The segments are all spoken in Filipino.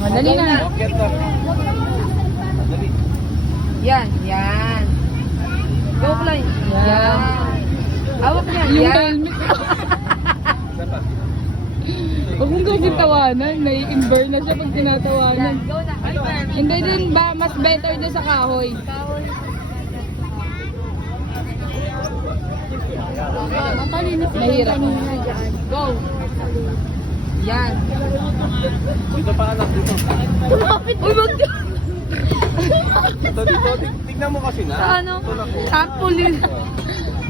Madali na. Akyat na. Madali. Yan, yan. Go, Fly. Yan. Hawak niya. Yung Yan. helmet. Huwag mong gawin tawanan. Nai-inburn na siya pag tinatawanan. Go na. Hindi din ba, mas better doon sa kahoy. Mahirap. Go. Yan. Dito pa anak, dito. Uy, wag ka. Dito, dito. Tignan mo kasi na. Ano? Tapulin.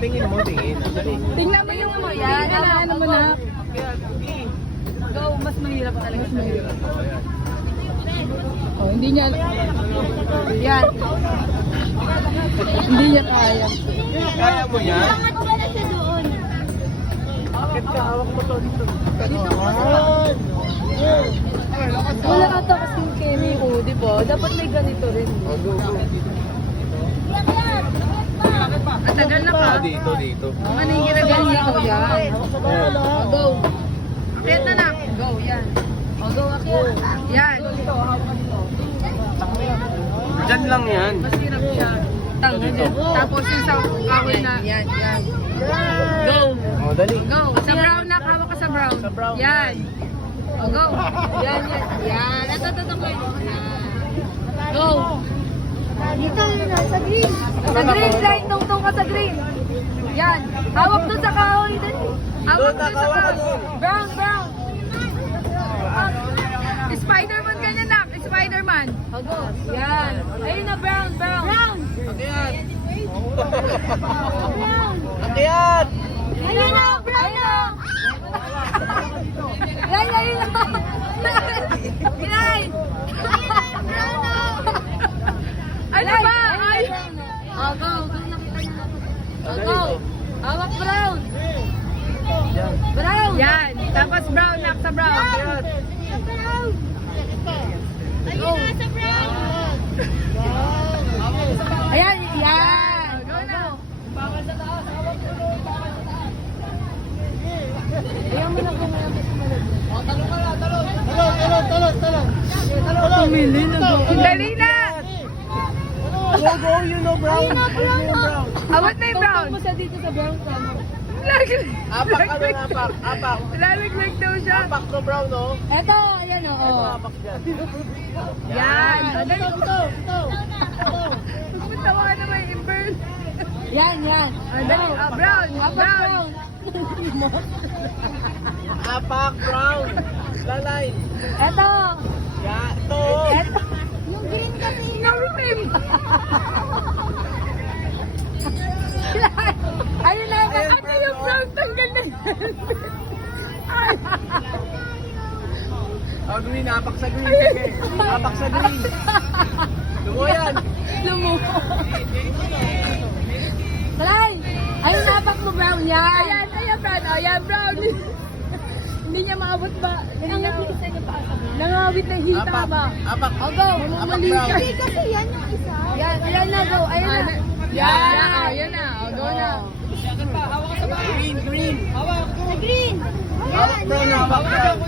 Tingin mo, tingin. Dali. Tingnan mo yung mo yan. ano mo na. Akyat. Sige. Go. Mas mahirap talaga. Mas mahirap. Oh, hindi niya Yan. hindi niya kaya. Kaya mo yan? Akyat ka, hawak mo to dito. Wala ata kasing Kemi, oh, di ba? Dapat may ganito rin. Oh, go, go. Ang tagal na pa. Dito, dito. Ano yung ginagawa niya? Oh, yan. Oh, go. Akyat na lang. Go, yan. Oh, go, akyat. Yan. Diyan lang yan. Mas hirap siya. Tanga din. Tapos yung sa kahoy na. Yan, yan. Go. Oh, dali. Go. Sa brown na, hawak ka sa brown. Sa brown. Yan. Oh, go. Yan, yan. Yan. Ito, ko. Go. Dito yun, sa green. Sa green line, tungtong ka sa green. Yan. Hawak doon sa kahoy. Dali. Hawak doon sa kahoy. Brown, brown. Spider-Man ganyan na. Spider-Man. Oh, go. Yan. Ayun na, brown, brown. Brown. Akyat. Brown. Akyat. Ayun na, brown na. Yan, ayun na. Yan. Brown na. Ano ba? Ay. Oh, go. Kung nakita niyo na. Oh, go. Hawak brown. Brown. Yan. Tapos brown, knock sa brown. Akyat. Brown. Ayun na, sa brown. Ayan, yan. Go na. Ayan mo na kung mayroon sa malad. Pumili na go. Dali na. Go, go, you know brown. You know brown. Awat na yung brown. Mo siya dito sa brown ka. Laglag. Apak ka doon, apak. Apak. Lalaglag daw siya. Apak to brown, no? Eto, ayan o. Ito, Oh. apak dyan. Yan. Ito. Tawa ka na may imburn. Yan, yan. Dali. Brown. Apat Brown. brown. Apak, brown. Lalay. Eto. Ya, ito. Eto. Yung green kasi. Ayun na. Ayan, Ano yung brown? Tanggal na yan. Oh, green. Apak sa green. Sige. Apak sa green. Lumo yan. Lumuho. Malay! Ayun napak mo brown yan. Ayan, ayan brown. Ayan brown. Hindi niya maabot ba? Hindi niya nangawit na hita Apak. ba? Apak. O go. Apak brown. Hindi kasi yan yung isa. Yan, ayan na go. Ayan na. Yan. Ayan na. O go na. Green, green. Sa green. Apak brown, apak brown.